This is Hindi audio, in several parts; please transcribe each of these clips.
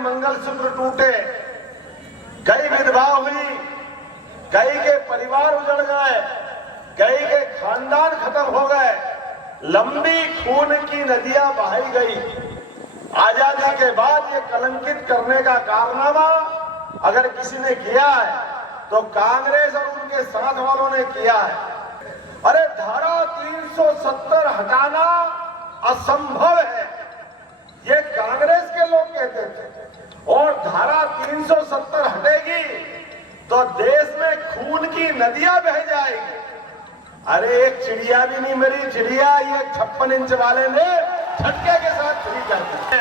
मंगलसूत्र टूटे, कई विधवा हुई, कई के परिवार उजड़ गए, कई के खानदान खत्म हो गए, लंबी खून की नदियां बहाई गई। आजादी के बाद ये कलंकित करने का कारनामा अगर किसी ने किया है तो कांग्रेस और उनके साथ वालों ने किया है। अरे धारा 370 हटाना असंभव है, ये कांग्रेस के लोग कहते थे, और धारा 370 हटेगी तो देश में खून की नदियां बह जाएगी। अरे एक चिड़िया भी नहीं मरी, चिड़िया ये 56 इंच वाले ने झटके के साथ फ्री कर दी।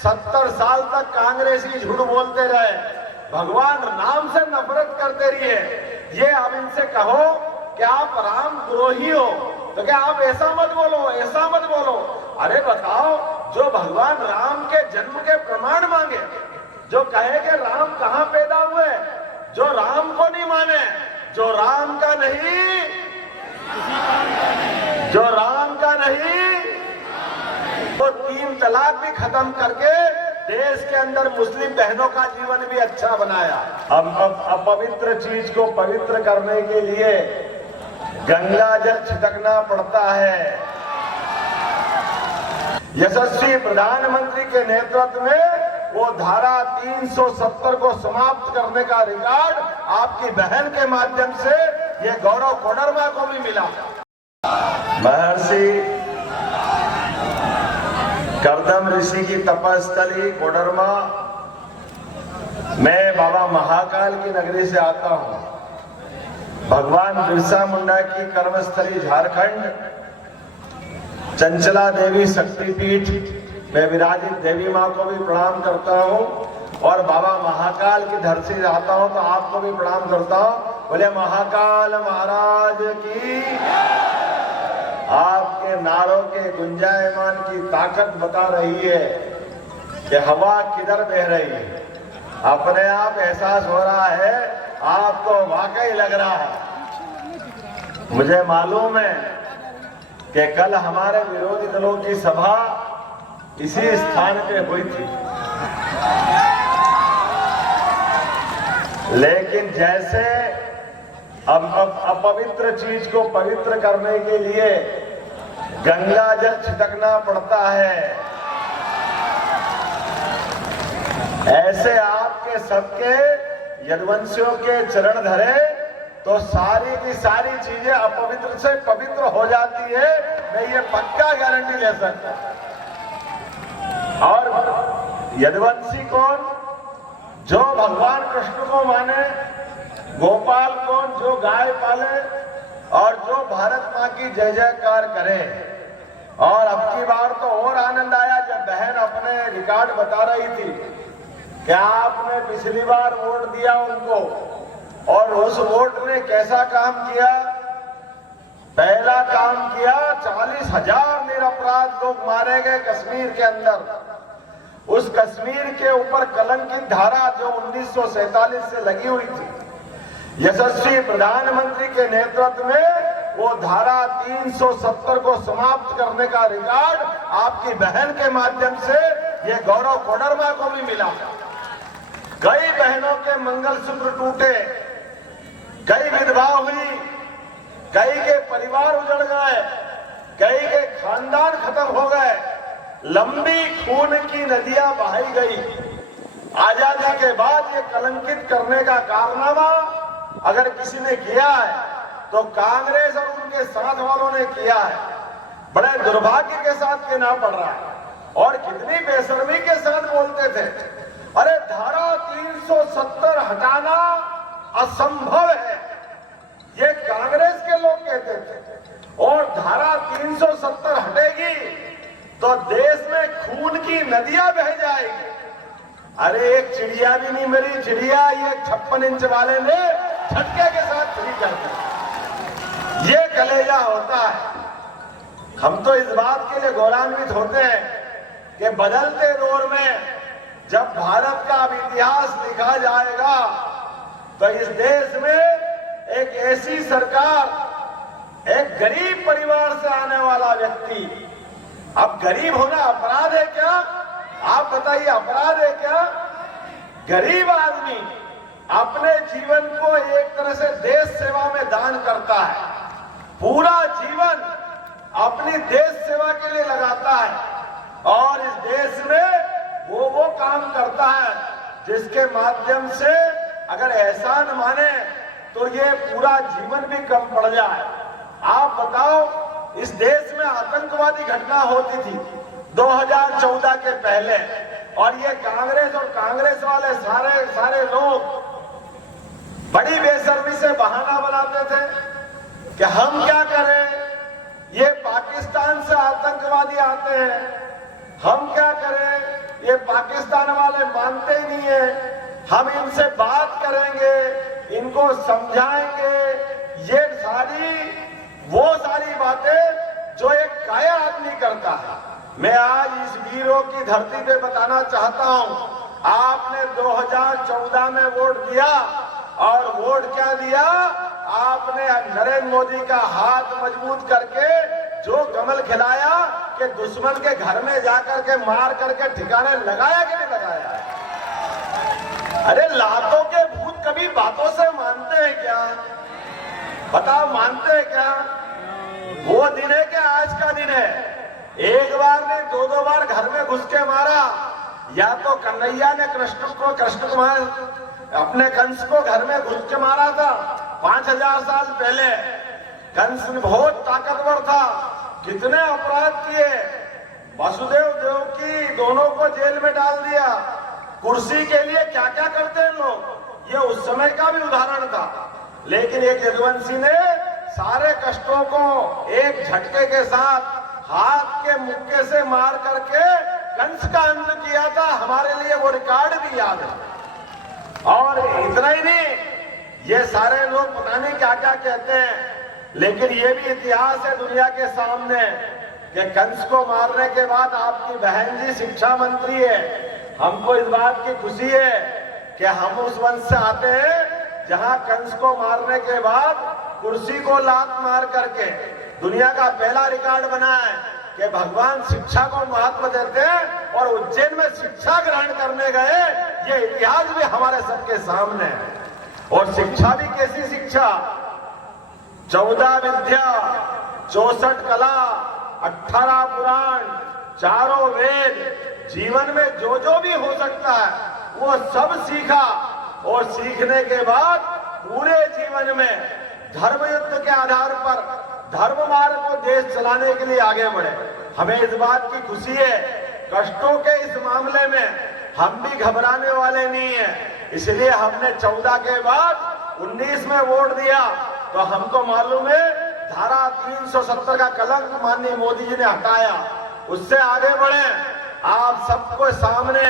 70 साल तक कांग्रेसी झूठ बोलते रहे, भगवान राम से नफरत करते रहिए। ये अब इनसे कहो कि आप राम द्रोही हो, तो क्या आप ऐसा मत बोलो, ऐसा मत बोलो। अरे बताओ, जो भगवान राम के जन्म के प्रमाण मांगे, जो कहे कि राम कहां पैदा हुए, जो राम को नहीं माने, जो राम का नहीं, जो राम का नहीं, तो 3 तलाक भी खत्म करके देश के अंदर मुस्लिम बहनों का जीवन भी अच्छा बनाया। अब अपवित्र चीज को पवित्र करने के लिए गंगा जल छिड़कना पड़ता है। यशस्वी प्रधानमंत्री के नेतृत्व में वो धारा 370 को समाप्त करने का रिकॉर्ड आपकी बहन के माध्यम से ये गौरव कोडरमा को भी मिला। महर्षि करदम ऋषि की तपस्थली कोडरमा, मैं बाबा महाकाल की नगरी से आता हूं। भगवान बिरसा मुंडा की कर्मस्थली झारखंड, चंचला देवी शक्तिपीठ में विराजित देवी मां को भी प्रणाम करता हूं, और बाबा महाकाल की धरती से आता हूं तो आपको भी प्रणाम करता हूं। बोले महाकाल महाराज की। आपके नारों के गुंजायमान की ताकत बता रही है कि हवा किधर बह रही है। अपने आप एहसास हो रहा है, आपको वाकई लग रहा है। मुझे मालूम है कि कल हमारे विरोधी दलों की सभा इसी स्थान पे हुई थी, लेकिन जैसे अब अपवित्र चीज को पवित्र करने के लिए गंगा जल छिड़कना पड़ता है, ऐसे आपके सबके यदुवंशियों के चरण धरे तो सारी की सारी चीजें अपवित्र से पवित्र हो जाती है। मैं ये पक्का गारंटी ले सकता हूं। और यदुवंशी कौन? जो भगवान कृष्ण को माने, गोपाल कौन? जो गाय पाले और जो भारत मां की जय जयकार करे। और अब की बार तो और आनंद आया जब बहन अपने रिकॉर्ड बता रही थी कि आपने पिछली बार वोट दिया उनको, और उस वोट ने कैसा काम किया। पहला काम किया, 40,000 निरपराध लोग मारे गए कश्मीर के अंदर। उस कश्मीर के ऊपर कलंकित धारा जो 1947 से लगी हुई थी, यशस्वी प्रधानमंत्री के नेतृत्व में वो धारा 370 को समाप्त करने का रिकॉर्ड आपकी बहन के माध्यम से ये गौरव कोडरमा को भी मिला। कई बहनों के मंगलसूत्र टूटे, कई विधवा हुई, कई के परिवार उजड़ गए, कई के खानदान खत्म हो गए, लंबी खून की नदियां बहाई गई। आजादी के बाद ये कलंकित करने का कारनामा अगर किसी ने किया है तो कांग्रेस और उनके साथ वालों ने किया है। बड़े दुर्भाग्य के साथ कहना पड़ रहा है, और कितनी बेशर्मी के साथ बोलते थे। अरे धारा 370 हटाना असंभव है, ये कांग्रेस के लोग कहते थे, और धारा 370 हटेगी तो देश में खून की नदियां बह जाएगी। अरे एक चिड़िया भी नहीं मरी, चिड़िया ये 56 इंच वाले ने झटके के साथ फ्री कर दी। ये कलेजा होता है। हम तो इस बात के लिए गौरवान्वित होते हैं कि बदलते दौर में जब भारत का अब इतिहास लिखा जाएगा तो इस देश में एक ऐसी सरकार, एक गरीब परिवार से आने वाला व्यक्ति, अब गरीब होना अपराध है क्या? आप बताइए, अपराध है क्या? गरीब आदमी अपने जीवन को एक तरह से देश सेवा में दान करता है, पूरा जीवन अपनी देश सेवा के लिए लगाता है और इस देश में वो काम करता है जिसके माध्यम से अगर एहसान माने तो ये पूरा जीवन भी कम पड़ जाए। आप बताओ, इस देश में आतंकवादी घटना होती थी 2014 के पहले और ये कांग्रेस और कांग्रेस वाले सारे लोग बड़ी बेशर्मी से बहाना बनाते थे कि हम क्या करें, ये पाकिस्तान से आतंकवादी आते हैं, हम क्या करें, ये पाकिस्तान वाले मानते ही नहीं है, हम इनसे बात करेंगे, इनको समझाएंगे। ये वो सारी बातें जो एक काया आदमी करता है। मैं आज इस वीरों की धरती पे बताना चाहता हूं, आपने 2014 में वोट दिया और वोट क्या दिया, आपने नरेंद्र मोदी का हाथ मजबूत करके जो कमल खिलाया कि दुश्मन के घर में जाकर के मार करके ठिकाने लगाया कि नहीं लगाया? अरे लातों के भूत कभी बातों से मानते हैं क्या? बताओ, मानते हैं क्या? वो दिन है कि आज का दिन है? एक बार ने दो बार घर में घुस के मारा, या तो कन्हैया ने कृष्ण कुमार अपने कंस को घर में घुस के मारा था 5000 साल पहले। कंस बहुत ताकतवर था, कितने अपराध किए, वसुदेव देवकी दोनों को जेल में डाल दिया। कुर्सी के लिए क्या क्या करते हैं लोग, ये उस समय का भी उदाहरण था। लेकिन एक यदुवंशी ने सारे कष्टों को एक झटके के साथ हाथ के मुक्के से मार करके कंस का अंत किया था। हमारे लिए वो रिकॉर्ड भी याद है। और इतना ही नहीं, ये सारे लोग पता नहीं क्या क्या कहते हैं, लेकिन ये भी इतिहास है दुनिया के सामने कि कंस को मारने के बाद आपकी बहन जी शिक्षा मंत्री है। हमको इस बात की खुशी है कि हम उस वंश से आते हैं जहां कंस को मारने के बाद कुर्सी को लात मार करके दुनिया का पहला रिकॉर्ड बना है कि भगवान शिक्षा को महत्व देते हैं और उज्जैन में शिक्षा ग्रहण करने गए। ये इतिहास भी हमारे सबके सामने है। और शिक्षा भी कैसी शिक्षा, 14 विद्या, 64 कला, 18 पुराण, 4 वेद, जीवन में जो भी हो सकता है वो सब सीखा। और सीखने के बाद पूरे जीवन में धर्म युद्ध के आधार पर धर्म मार्ग को देश चलाने के लिए आगे बढ़े। हमें इस बात की खुशी है, कष्टों के इस मामले में हम भी घबराने वाले नहीं है। इसलिए हमने 14 के बाद 19 में वोट दिया तो हमको मालूम है धारा 370 का कलंक माननीय मोदी जी ने हटाया, उससे आगे बढ़े। आप सबको सामने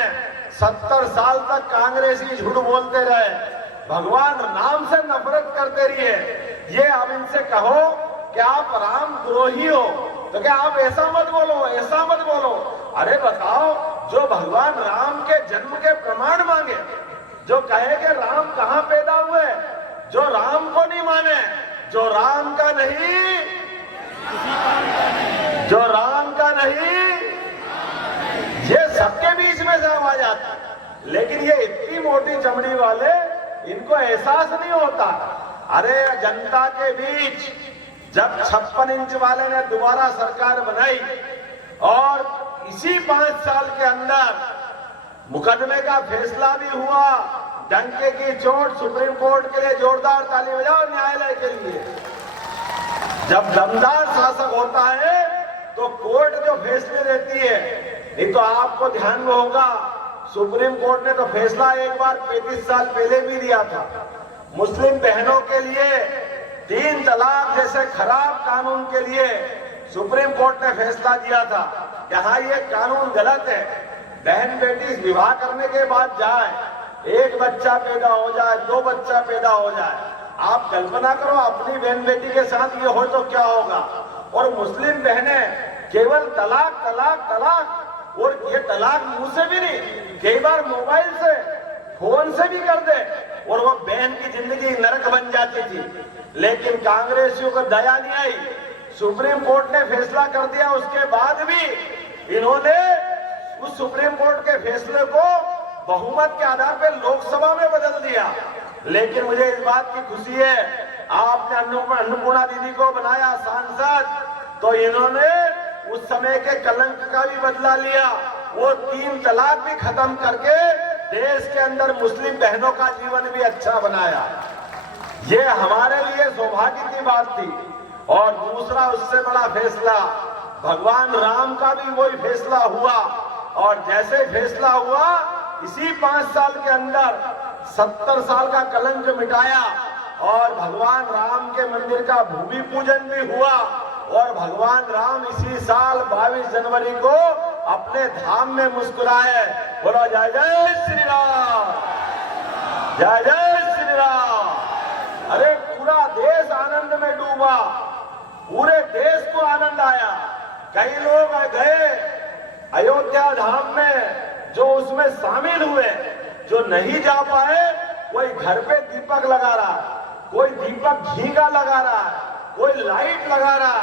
70 साल तक कांग्रेसी झूठ बोलते रहे, भगवान राम से नफरत करते रहिए। ये अब इनसे कहो कि आप राम द्रोही हो तो क्या आप ऐसा मत बोलो, ऐसा मत बोलो। अरे बताओ, जो भगवान राम के जन्म के प्रमाण मांगे, जो कहे कि राम कहां पैदा हुए, जो राम को नहीं माने, जो राम का नहीं, जो राम का नहीं, ये सबके बीच में से आवाज आती है। लेकिन ये इतनी मोटी चमड़ी वाले, इनको एहसास नहीं होता। अरे जनता के बीच जब 56 इंच वाले ने दोबारा सरकार बनाई और इसी 5 साल के अंदर मुकदमे का फैसला भी हुआ, डंके की चोट सुप्रीम कोर्ट के लिए जोरदार ताली बजाओ न्यायालय के लिए। जब दमदार शासक होता है तो कोर्ट जो फैसले देती है, नहीं तो आपको ध्यान में होगा सुप्रीम कोर्ट ने तो फैसला एक बार 35 साल पहले भी दिया था। मुस्लिम बहनों के लिए 3 तलाक जैसे खराब कानून के लिए सुप्रीम कोर्ट ने फैसला दिया था कि हाँ ये कानून गलत है। बहन बेटी विवाह करने के बाद जाए, 1 बच्चा पैदा हो जाए, 2 बच्चा पैदा हो जाए, आप कल्पना करो अपनी बहन बेटी के साथ ये हो तो क्या होगा। और मुस्लिम बहनें केवल तलाक तलाक तलाक, और ये तलाक मुंह से भी नहीं, कई बार मोबाइल से फोन से भी कर दे और वो बहन की जिंदगी नरक बन जाती थी। लेकिन कांग्रेसियों को दया नहीं आई, सुप्रीम कोर्ट ने फैसला कर दिया, उसके बाद भी इन्होंने उस सुप्रीम कोर्ट के फैसले को बहुमत के आधार पर लोकसभा में बदल दिया। लेकिन मुझे इस बात की खुशी है, आपने अन्नपूर्णा दीदी को बनाया सांसद, तो इन्होंने उस समय के कलंक का भी बदला लिया। वो 3 तलाक भी खत्म करके देश के अंदर मुस्लिम बहनों का जीवन भी अच्छा बनाया। ये हमारे लिए सौभाग्य की बात थी। और दूसरा उससे बड़ा फैसला, भगवान राम का भी वही फैसला हुआ। और जैसे फैसला हुआ, इसी 5 साल के अंदर 70 साल का कलंक मिटाया और भगवान राम के मंदिर का भूमि पूजन भी हुआ। और भगवान राम इसी साल 22 जनवरी को अपने धाम में मुस्कुराए। बोलो जय जय श्री राम, जय जय श्री राम। अरे पूरा देश आनंद में डूबा, पूरे देश को आनंद आया। कई लोग गए अयोध्या धाम में, जो उसमें शामिल हुए, जो नहीं जा पाए, कोई घर पे दीपक लगा रहा, कोई दीपक घी का लगा रहा, कोई लाइट लगा रहा,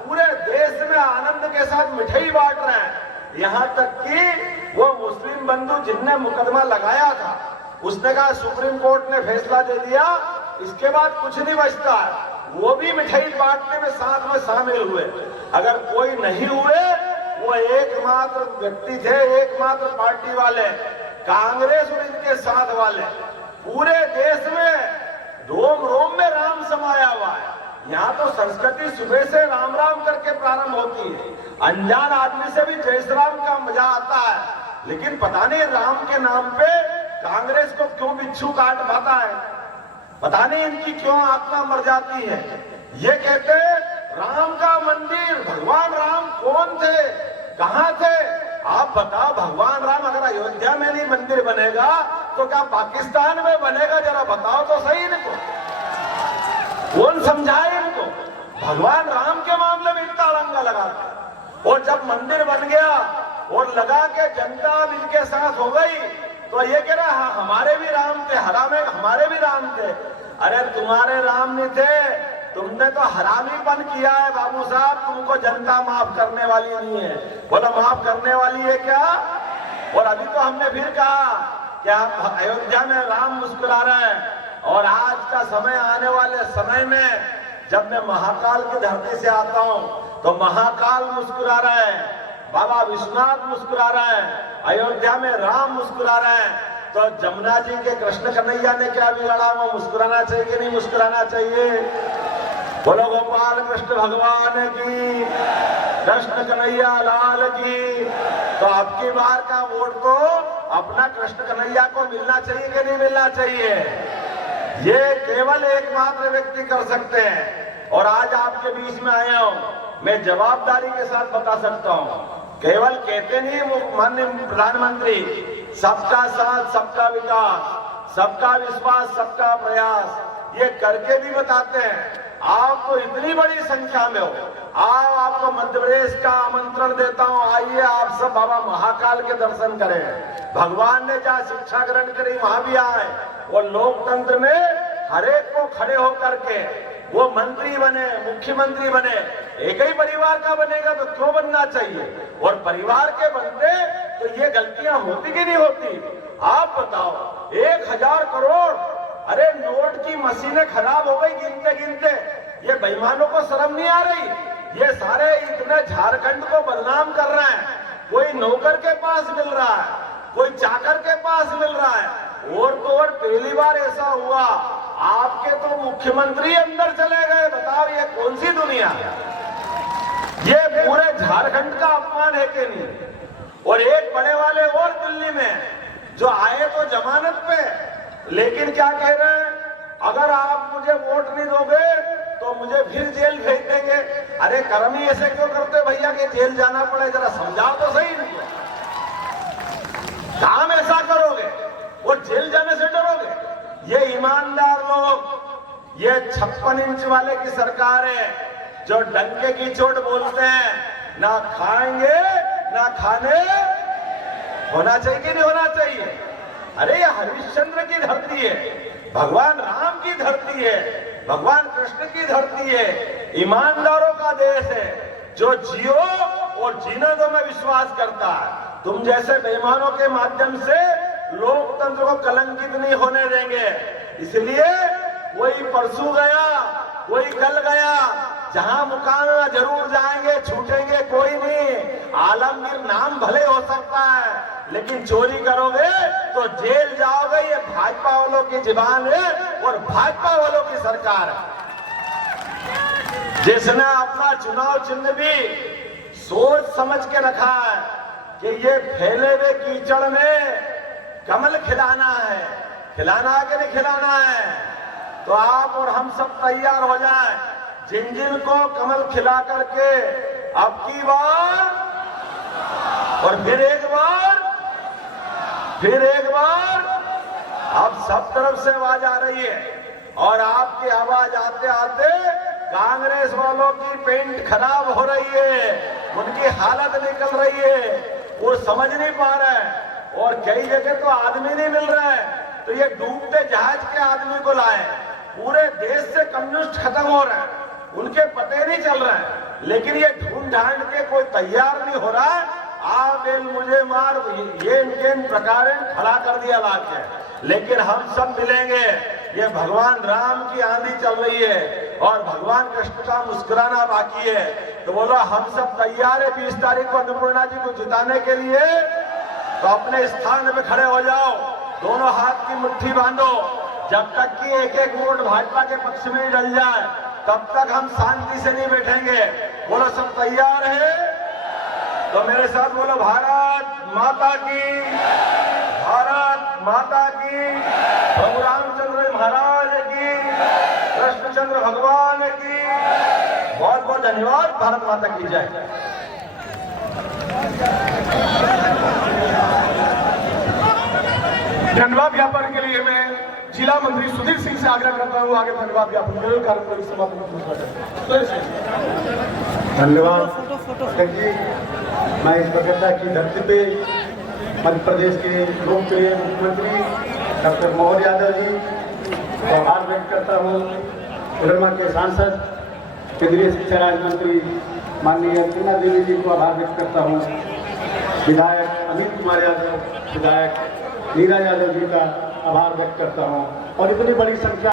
पूरे देश में आनंद के साथ मिठाई बांट रहे हैं। यहाँ तक कि वो मुस्लिम बंधु जिनने मुकदमा लगाया था, उसने कहा सुप्रीम कोर्ट ने फैसला दे दिया, इसके बाद कुछ नहीं बचता है, वो भी मिठाई बांटने में साथ में शामिल हुए। अगर कोई नहीं हुए, वो एकमात्र व्यक्ति थे, एकमात्र पार्टी वाले, कांग्रेस और इनके साथ वाले। पूरे देश में रोम रोम में राम समाया हुआ है। यहाँ तो संस्कृति सुबह से राम राम करके प्रारंभ होती है। अनजान आदमी से भी जय श्री राम का मजा आता है। लेकिन पता नहीं राम के नाम पे कांग्रेस को क्यों बिच्छू काट पाता है, पता नहीं इनकी क्यों आत्मा मर जाती है। ये कहते राम का मंदिर, भगवान राम कौन थे, कहाँ थे? आप बताओ, भगवान राम अगर अयोध्या में नहीं मंदिर बनेगा तो क्या पाकिस्तान में बनेगा? जरा बताओ तो सही इनको, कौन समझाए इनको? भगवान राम के मामले में इतना रंगा लगाता। और जब मंदिर बन गया और लगा के जनता इनके साथ हो गई, तो ये कह रहा हाँ हमारे भी राम थे, हमारे भी राम थे। अरे तुम्हारे राम नहीं थे, तुमने तो हरामीपन किया है बाबू साहब, तुमको जनता माफ करने वाली नहीं है। बोलो माफ करने वाली है क्या? और अभी तो हमने फिर कहा कि आप अयोध्या में राम मुस्कुरा रहे हैं, और आज का समय, आने वाले समय में जब मैं महाकाल की धरती से आता हूं तो महाकाल मुस्कुरा रहे हैं, बाबा विश्वनाथ मुस्कुरा रहे हैं, अयोध्या में राम मुस्कुरा रहे हैं। तो जमुना जी के कृष्ण कन्हैया ने क्या बिगाड़ा? वो मुस्कुराना चाहिए कि नहीं मुस्कुराना चाहिए? बोलो गोपाल कृष्ण भगवान की, कृष्ण कन्हैया लाल की। तो अब की बार का वोट तो अपना कृष्ण कन्हैया को मिलना चाहिए कि नहीं मिलना चाहिए? ये केवल एकमात्र व्यक्ति कर सकते हैं। और आज आपके बीच में आया हूं, मैं जवाबदारी के साथ बता सकता हूं, केवल कहते नहीं माननीय प्रधानमंत्री, सबका साथ सबका विकास, सबका विश्वास सबका प्रयास, ये करके भी बताते हैं। आप तो इतनी बड़ी संख्या में हो, आओ आपको मध्य प्रदेश का आमंत्रण देता हूं, आइए आप सब बाबा महाकाल के दर्शन करें। भगवान ने जहाँ शिक्षा ग्रहण करी वहां भी आए, और लोकतंत्र में हर एक को खड़े होकर के वो मंत्री बने, मुख्यमंत्री बने, एक ही परिवार का बनेगा तो क्यों बनना चाहिए? और परिवार के बनते तो ये गलतियां होती कि नहीं होती? आप बताओ, 1000 करोड़, अरे नोट की मशीनें खराब हो गई गिनते गिनते। ये बेईमानों को शर्म नहीं आ रही? ये सारे इतने झारखंड को बदनाम कर रहे हैं। कोई नौकर के पास मिल रहा है, कोई चाकर के पास मिल रहा है, और तो और पहली बार ऐसा हुआ आपके तो मुख्यमंत्री अंदर चले गए। बताओ ये कौन सी दुनिया है? ये पूरे झारखंड का अपमान है कि नहीं? और एक बड़े वाले और दिल्ली में जो आए तो जमानत पे, लेकिन क्या कह रहे हैं, अगर आप मुझे वोट नहीं दोगे तो मुझे फिर जेल भेज देंगे। अरे कर्म ही ऐसे क्यों करते भैया कि जेल जाना पड़े? जरा समझाओ तो सही इनको। काम ऐसा करोगे और जेल जाने से डरोगे? ये ईमानदार लोग, ये 56 इंच वाले की सरकार है, जो डंके की चोट बोलते हैं, ना खाएंगे ना खाने होना चाहिए कि नहीं होना चाहिए? अरे ये हरिश्चंद्र की धरती है, भगवान राम की धरती है, भगवान कृष्ण की धरती है, ईमानदारों का देश है, जो जियो और जीने दो में विश्वास करता है। तुम जैसे बेईमानों के माध्यम से लोग लोकतंत्र को कलंकित नहीं होने देंगे। इसलिए कोई परसों गया, कोई कल गया, जहां मुकाम जरूर जाएंगे, छूटेंगे कोई नहीं। आलमगीर नाम भले हो सकता है, लेकिन चोरी करोगे तो जेल जाओगे। ये भाजपा वालों की जुबान है और भाजपा वालों की सरकार है, जिसने अपना चुनाव चिन्ह भी सोच समझ के रखा है कि ये फैले हुए कीचड़ में कमल खिलाना है। खिलाना है कि नहीं खिलाना है? तो आप और हम सब तैयार हो जाएं, जिन जिन को कमल खिला करके अब की बार और फिर एक बार अब सब तरफ से आवाज आ रही है। और आपकी आवाज आते आते कांग्रेस वालों की पेंट खराब हो रही है, उनकी हालत निकल रही है, वो समझ नहीं पा रहे हैं। और कई जगह तो आदमी नहीं मिल रहा है, तो ये डूबते जहाज के आदमी को लाए। पूरे देश से कम्युनिस्ट खत्म हो रहे हैं, उनके पते नहीं चल रहे हैं, लेकिन ये ढूंढ ढांड के कोई तैयार नहीं हो रहा है। आप मुझे मार, ये इनके प्रकार खड़ा कर दिया लाके। लेकिन हम सब मिलेंगे। ये भगवान राम की आंधी चल रही है और भगवान कृष्ण का मुस्कुराना बाकी है। तो बोलो हम सब तैयार है 20 तारीख को अन्नपूर्णा जी को जिताने के लिए। तो अपने स्थान पे खड़े हो जाओ, दोनों हाथ की मुट्ठी बांधो। जब तक कि एक एक वोट भाजपा के पक्ष में ही डल जाए, तब तक हम शांति से नहीं बैठेंगे। बोलो सब तैयार है? तो मेरे साथ बोलो भारत माता की, भारत माता की, प्रभु रामचंद्र महाराज की, कृष्णचंद्र भगवान की। बहुत बहुत धन्यवाद। भारत माता की जय। धन्यवाद ज्ञापन के लिए मैं जिला मंत्री सुधीर सिंह से आग्रह करता हूँ, आगे धन्यवाद ज्ञापन जरूर कार्यक्रम समाप्त। धन्यवाद जी। मैं इस कलकत्ता की धरती पे मध्य प्रदेश के लोकप्रिय मुख्यमंत्री डॉक्टर मोहन यादव जी को आभार व्यक्त करता हूँ। कोडरमा के सांसद केंद्रीय शिक्षा राज्य मंत्री माननीय टीना देवी जी को आभार व्यक्त करता हूँ। विधायक अमित कुमार यादव, विधायक नीरा यादव जी का आभार व्यक्त करता हूँ। और इतनी बड़ी संख्या